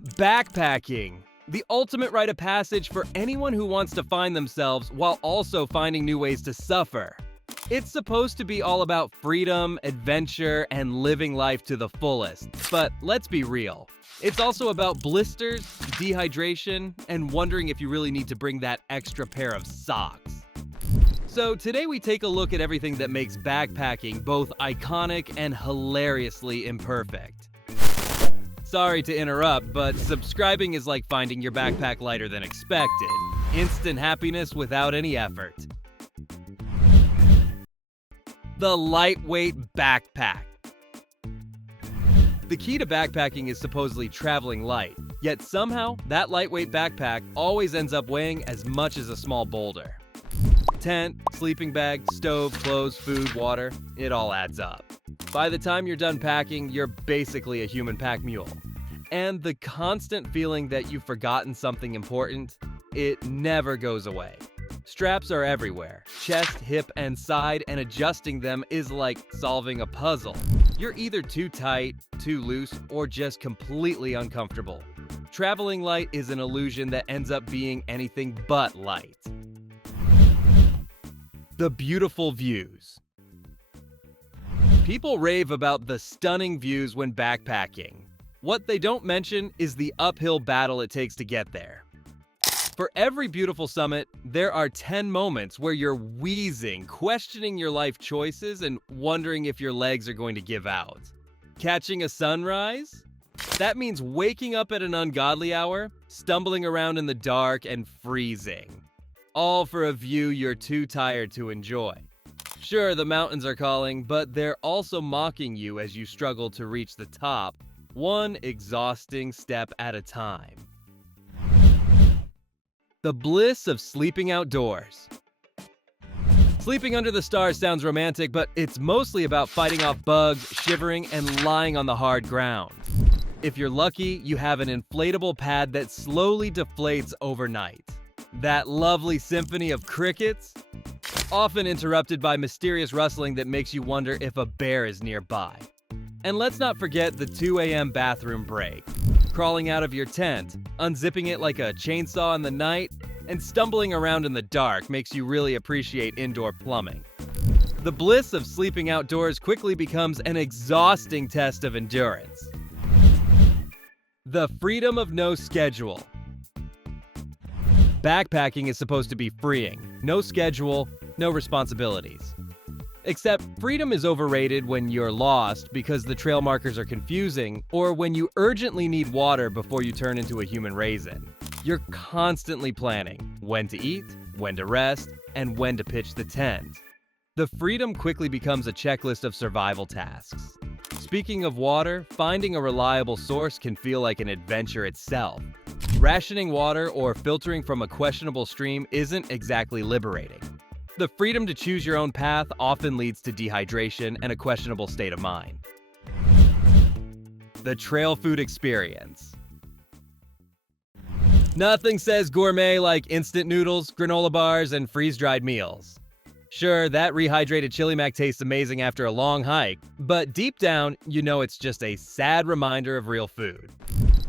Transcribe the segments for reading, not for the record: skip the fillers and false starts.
Backpacking. The ultimate rite of passage for anyone who wants to find themselves while also finding new ways to suffer. It's supposed to be all about freedom, adventure, and living life to the fullest. But let's be real. It's also about blisters, dehydration, and wondering if you really need to bring that extra pair of socks. So today we take a look at everything that makes backpacking both iconic and hilariously imperfect. Sorry to interrupt, but subscribing is like finding your backpack lighter than expected. Instant happiness without any effort. The lightweight backpack. The key to backpacking is supposedly traveling light, yet somehow that lightweight backpack always ends up weighing as much as a small boulder. Tent, sleeping bag, stove, clothes, food, water, it all adds up. By the time you're done packing, you're basically a human pack mule. And the constant feeling that you've forgotten something important, it never goes away. Straps are everywhere, chest, hip, and side, and adjusting them is like solving a puzzle. You're either too tight, too loose, or just completely uncomfortable. Traveling light is an illusion that ends up being anything but light. The beautiful views. People rave about the stunning views when backpacking. What they don't mention is the uphill battle it takes to get there. For every beautiful summit, there are 10 moments where you're wheezing, questioning your life choices, and wondering if your legs are going to give out. Catching a sunrise? That means waking up at an ungodly hour, stumbling around in the dark, and freezing. All for a view you're too tired to enjoy. Sure, the mountains are calling, but they're also mocking you as you struggle to reach the top, one exhausting step at a time. The bliss of sleeping outdoors. Sleeping under the stars sounds romantic, but it's mostly about fighting off bugs, shivering, and lying on the hard ground. If you're lucky, you have an inflatable pad that slowly deflates overnight. That lovely symphony of crickets, often interrupted by mysterious rustling that makes you wonder if a bear is nearby. And let's not forget the 2 a.m. bathroom break. Crawling out of your tent, unzipping it like a chainsaw in the night, and stumbling around in the dark makes you really appreciate indoor plumbing. The bliss of sleeping outdoors quickly becomes an exhausting test of endurance. The freedom of no schedule. Backpacking is supposed to be freeing. No schedule, no responsibilities. Except freedom is overrated when you're lost because the trail markers are confusing, or when you urgently need water before you turn into a human raisin. You're constantly planning when to eat, when to rest, and when to pitch the tent. The freedom quickly becomes a checklist of survival tasks. Speaking of water, finding a reliable source can feel like an adventure itself. Rationing water or filtering from a questionable stream isn't exactly liberating. The freedom to choose your own path often leads to dehydration and a questionable state of mind. The trail food experience. Nothing says gourmet like instant noodles, granola bars, and freeze-dried meals. Sure, that rehydrated chili mac tastes amazing after a long hike, but deep down, you know it's just a sad reminder of real food.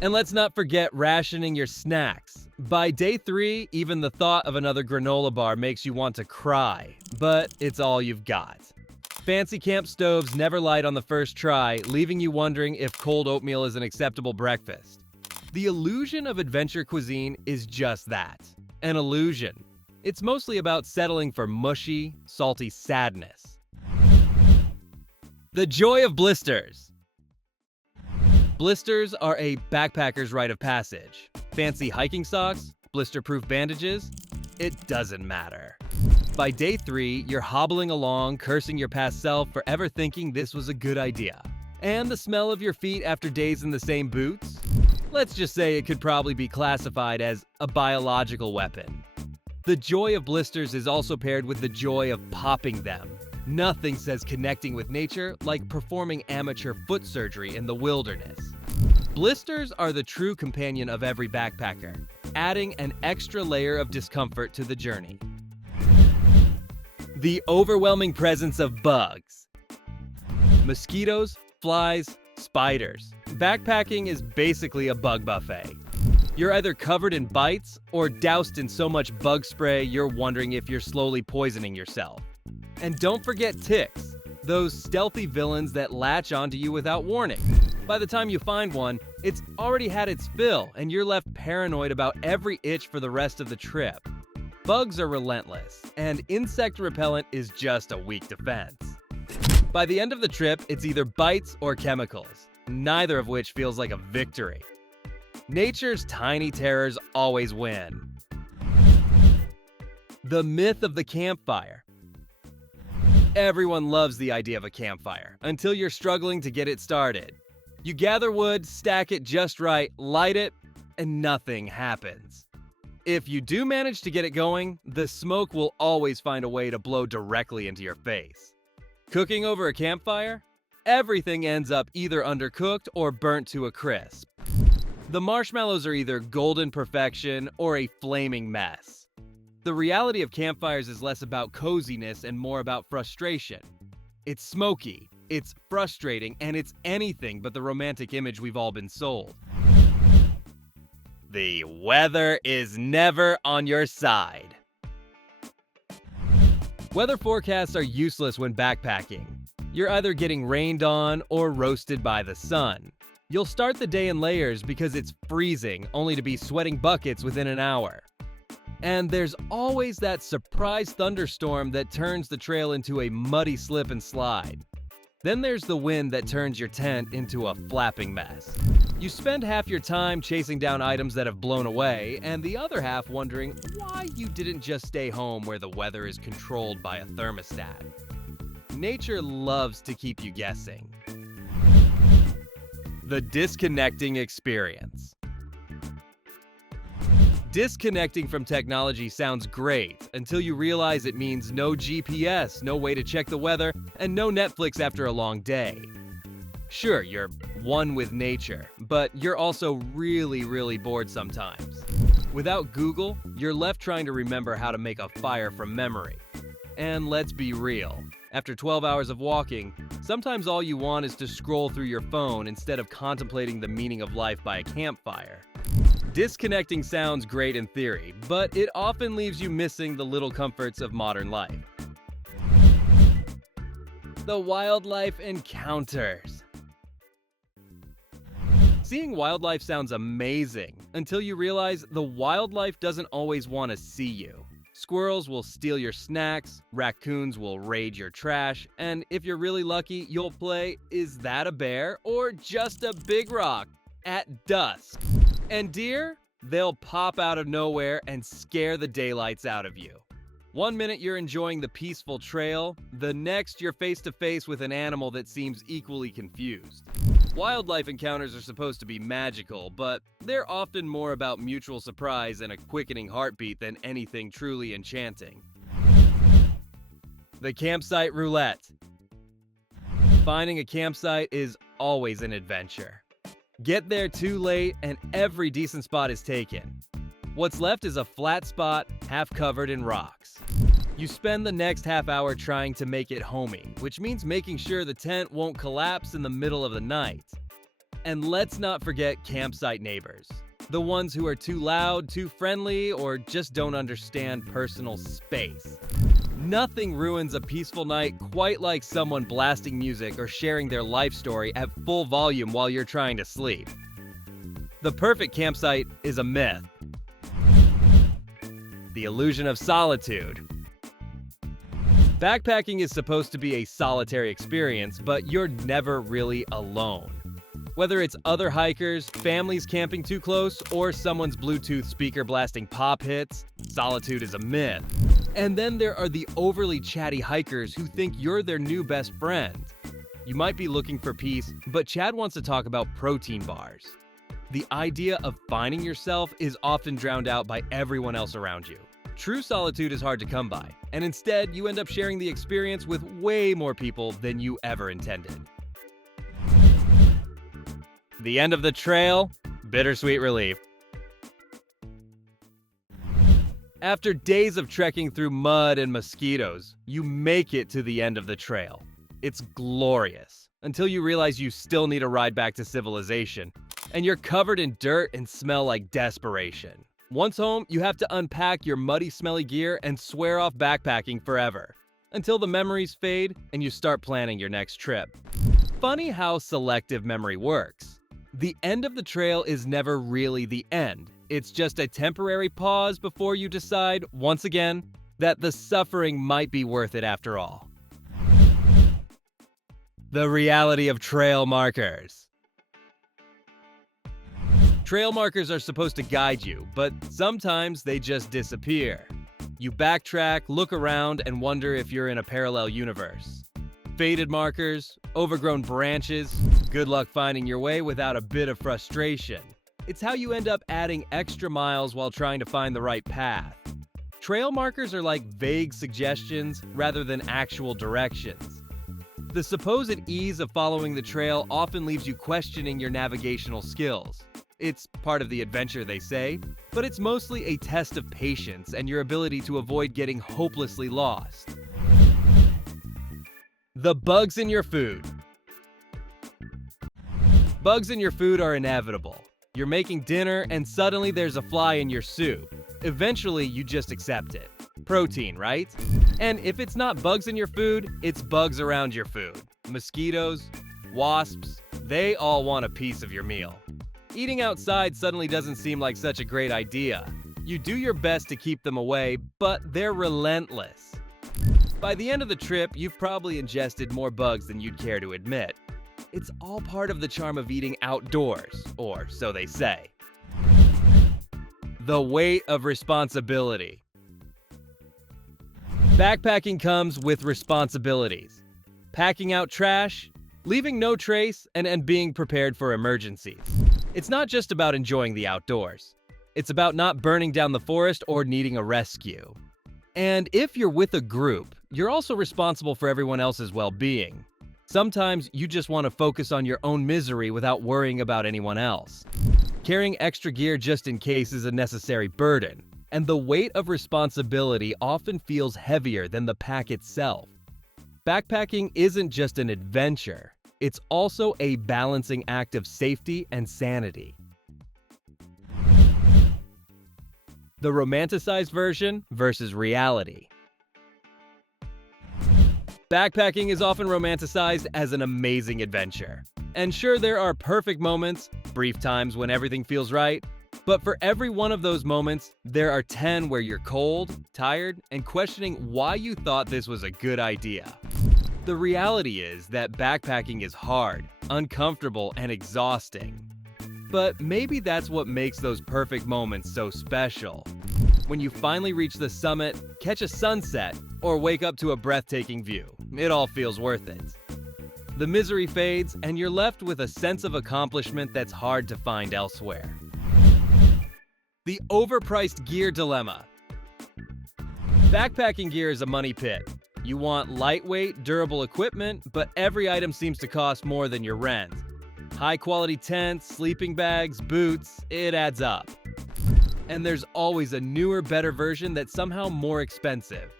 And let's not forget rationing your snacks. By day 3, even the thought of another granola bar makes you want to cry, but it's all you've got. Fancy camp stoves never light on the first try, leaving you wondering if cold oatmeal is an acceptable breakfast. The illusion of adventure cuisine is just that, an illusion. It's mostly about settling for mushy, salty sadness. The joy of blisters. Blisters are a backpacker's rite of passage. Fancy hiking socks, blister-proof bandages, it doesn't matter. By day 3, you're hobbling along, cursing your past self for ever thinking this was a good idea. And the smell of your feet after days in the same boots? Let's just say it could probably be classified as a biological weapon. The joy of blisters is also paired with the joy of popping them. Nothing says connecting with nature like performing amateur foot surgery in the wilderness. Blisters are the true companion of every backpacker, adding an extra layer of discomfort to the journey. The overwhelming presence of bugs. Mosquitoes, flies, Spiders. Backpacking is basically a bug buffet. You're either covered in bites or doused in so much bug spray you're wondering if you're slowly poisoning yourself. And don't forget ticks, those stealthy villains that latch onto you without warning. By the time you find one, it's already had its fill and you're left paranoid about every itch for the rest of the trip. Bugs are relentless, and insect repellent is just a weak defense. By the end of the trip, it's either bites or chemicals, neither of which feels like a victory. Nature's tiny terrors always win. The myth of the campfire. Everyone loves the idea of a campfire, until you're struggling to get it started. You gather wood, stack it just right, light it, and nothing happens. If you do manage to get it going, the smoke will always find a way to blow directly into your face. Cooking over a campfire? Everything ends up either undercooked or burnt to a crisp. The marshmallows are either golden perfection or a flaming mess. The reality of campfires is less about coziness and more about frustration. It's smoky, it's frustrating, and it's anything but the romantic image we've all been sold. The weather is never on your side. Weather forecasts are useless when backpacking. You're either getting rained on or roasted by the sun. You'll start the day in layers because it's freezing, only to be sweating buckets within an hour. And there's always that surprise thunderstorm that turns the trail into a muddy slip and slide. Then there's the wind that turns your tent into a flapping mess. You spend half your time chasing down items that have blown away, and the other half wondering why you didn't just stay home where the weather is controlled by a thermostat. Nature loves to keep you guessing. The disconnecting experience. Disconnecting from technology sounds great until you realize it means no GPS, no way to check the weather, and no Netflix after a long day. Sure, you're one with nature, but you're also really bored sometimes. Without Google, you're left trying to remember how to make a fire from memory. And let's be real, after 12 hours of walking, sometimes all you want is to scroll through your phone instead of contemplating the meaning of life by a campfire. Disconnecting sounds great in theory, but it often leaves you missing the little comforts of modern life. The wildlife encounters. Seeing wildlife sounds amazing until you realize the wildlife doesn't always want to see you. Squirrels will steal your snacks, raccoons will raid your trash, and if you're really lucky, you'll play "Is that a bear?" or "Just a big rock" at dusk. And deer? They'll pop out of nowhere and scare the daylights out of you. One minute you're enjoying the peaceful trail, the next you're face to face with an animal that seems equally confused. Wildlife encounters are supposed to be magical, but they're often more about mutual surprise and a quickening heartbeat than anything truly enchanting. The campsite roulette. Finding a campsite is always an adventure. Get there too late and every decent spot is taken. What's left is a flat spot, half covered in rocks. You spend the next half hour trying to make it homey, which means making sure the tent won't collapse in the middle of the night. And let's not forget campsite neighbors. The ones who are too loud, too friendly, or just don't understand personal space. Nothing ruins a peaceful night quite like someone blasting music or sharing their life story at full volume while you're trying to sleep. The perfect campsite is a myth. The illusion of solitude. Backpacking is supposed to be a solitary experience, but you're never really alone. Whether it's other hikers, families camping too close, or someone's Bluetooth speaker blasting pop hits, solitude is a myth. And then there are the overly chatty hikers who think you're their new best friend. You might be looking for peace, but Chad wants to talk about protein bars. The idea of finding yourself is often drowned out by everyone else around you. True solitude is hard to come by, and instead you end up sharing the experience with way more people than you ever intended. The end of the trail, bittersweet relief. After days of trekking through mud and mosquitoes, you make it to the end of the trail. It's glorious. until you realize you still need a ride back to civilization, and you're covered in dirt and smell like desperation. Once home, you have to unpack your muddy, smelly gear and swear off backpacking forever, until the memories fade and you start planning your next trip. Funny how selective memory works. The end of the trail is never really the end. It's just a temporary pause before you decide, once again, that the suffering might be worth it after all. The reality of trail markers. Trail markers are supposed to guide you, but sometimes they just disappear. You backtrack, look around, and wonder if you're in a parallel universe. Faded markers, overgrown branches, good luck finding your way without a bit of frustration. It's how you end up adding extra miles while trying to find the right path. Trail markers are like vague suggestions rather than actual directions. The supposed ease of following the trail often leaves you questioning your navigational skills. It's part of the adventure, they say, but it's mostly a test of patience and your ability to avoid getting hopelessly lost. The bugs in your food. Bugs in your food are inevitable. You're making dinner and suddenly there's a fly in your soup. Eventually, you just accept it. Protein, right? And if it's not bugs in your food, it's bugs around your food. Mosquitoes, wasps, they all want a piece of your meal. Eating outside suddenly doesn't seem like such a great idea. You do your best to keep them away, but they're relentless. By the end of the trip, you've probably ingested more bugs than you'd care to admit. It's all part of the charm of eating outdoors, or so they say. The weight of responsibility. Backpacking comes with responsibilities. Packing out trash, leaving no trace, and being prepared for emergencies. It's not just about enjoying the outdoors. It's about not burning down the forest or needing a rescue. And if you're with a group, you're also responsible for everyone else's well-being. Sometimes you just want to focus on your own misery without worrying about anyone else. Carrying extra gear just in case is a necessary burden, and the weight of responsibility often feels heavier than the pack itself. Backpacking isn't just an adventure, it's also a balancing act of safety and sanity. The romanticized version versus reality. Backpacking is often romanticized as an amazing adventure. And sure, there are perfect moments, brief times when everything feels right, but for every one of those moments, there are 10 where you're cold, tired, and questioning why you thought this was a good idea. The reality is that backpacking is hard, uncomfortable, and exhausting. But maybe that's what makes those perfect moments so special. When you finally reach the summit, catch a sunset, or wake up to a breathtaking view, it all feels worth it. The misery fades, and you're left with a sense of accomplishment that's hard to find elsewhere. The overpriced gear dilemma. Backpacking gear is a money pit. You want lightweight, durable equipment, but every item seems to cost more than your rent. High-quality tents, sleeping bags, boots, it adds up. And there's always a newer, better version that's somehow more expensive.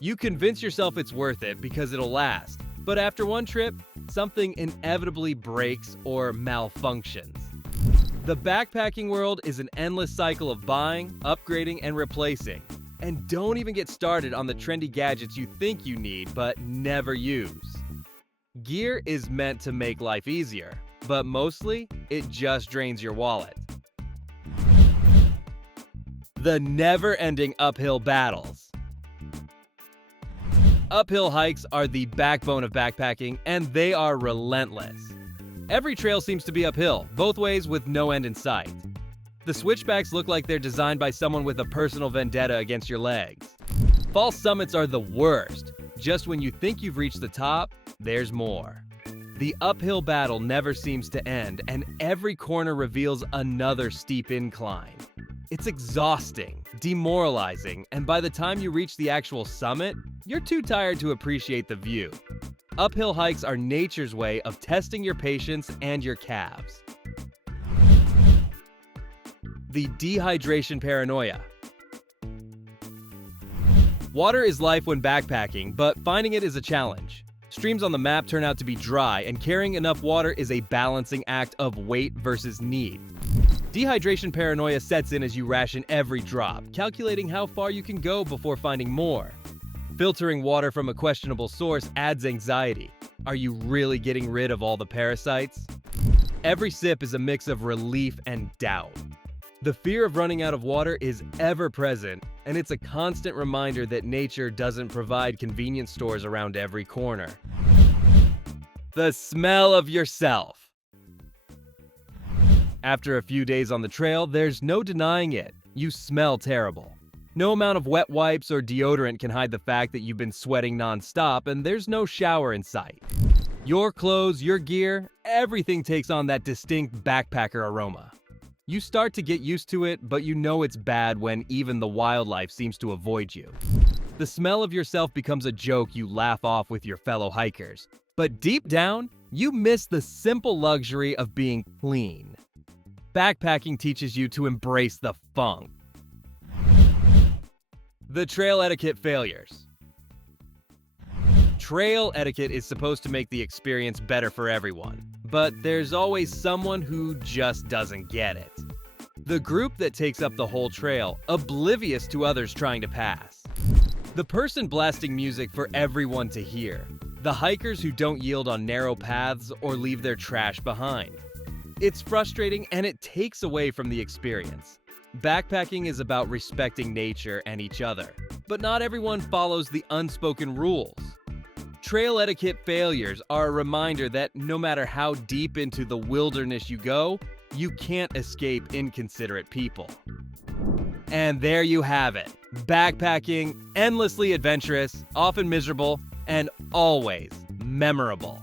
You convince yourself it's worth it because it'll last, but after one trip, something inevitably breaks or malfunctions. The backpacking world is an endless cycle of buying, upgrading, and replacing. And don't even get started on the trendy gadgets you think you need but never use. Gear is meant to make life easier, but mostly, it just drains your wallet. The never-ending uphill battles. Uphill hikes are the backbone of backpacking, and they are relentless. Every trail seems to be uphill, both ways with no end in sight. The switchbacks look like they're designed by someone with a personal vendetta against your legs. False summits are the worst. Just when you think you've reached the top, there's more. The uphill battle never seems to end, and every corner reveals another steep incline. It's exhausting, demoralizing, and by the time you reach the actual summit, you're too tired to appreciate the view. Uphill hikes are nature's way of testing your patience and your calves. The dehydration paranoia. Water is life when backpacking, but finding it is a challenge. Streams on the map turn out to be dry, and carrying enough water is a balancing act of weight versus need. Dehydration paranoia sets in as you ration every drop, calculating how far you can go before finding more. Filtering water from a questionable source adds anxiety. Are you really getting rid of all the parasites? Every sip is a mix of relief and doubt. The fear of running out of water is ever present, and it's a constant reminder that nature doesn't provide convenience stores around every corner. The smell of yourself. After a few days on the trail, there's no denying it. You smell terrible. No amount of wet wipes or deodorant can hide the fact that you've been sweating non-stop and there's no shower in sight. Your clothes, your gear, everything takes on that distinct backpacker aroma. You start to get used to it, but you know it's bad when even the wildlife seems to avoid you. The smell of yourself becomes a joke you laugh off with your fellow hikers. But deep down, you miss the simple luxury of being clean. Backpacking teaches you to embrace the funk. The trail etiquette failures. Trail etiquette is supposed to make the experience better for everyone, but there's always someone who just doesn't get it. The group that takes up the whole trail, oblivious to others trying to pass. The person blasting music for everyone to hear. The hikers who don't yield on narrow paths or leave their trash behind. It's frustrating and it takes away from the experience. Backpacking is about respecting nature and each other, but not everyone follows the unspoken rules. Trail etiquette failures are a reminder that no matter how deep into the wilderness you go, you can't escape inconsiderate people. And there you have it. Backpacking, endlessly adventurous, often miserable, and always memorable.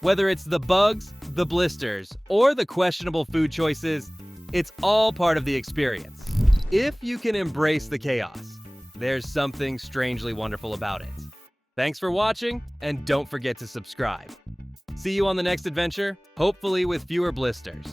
Whether it's the bugs, the blisters, or the questionable food choices, it's all part of the experience. If you can embrace the chaos, there's something strangely wonderful about it. Thanks for watching, and don't forget to subscribe. See you on the next adventure, hopefully with fewer blisters.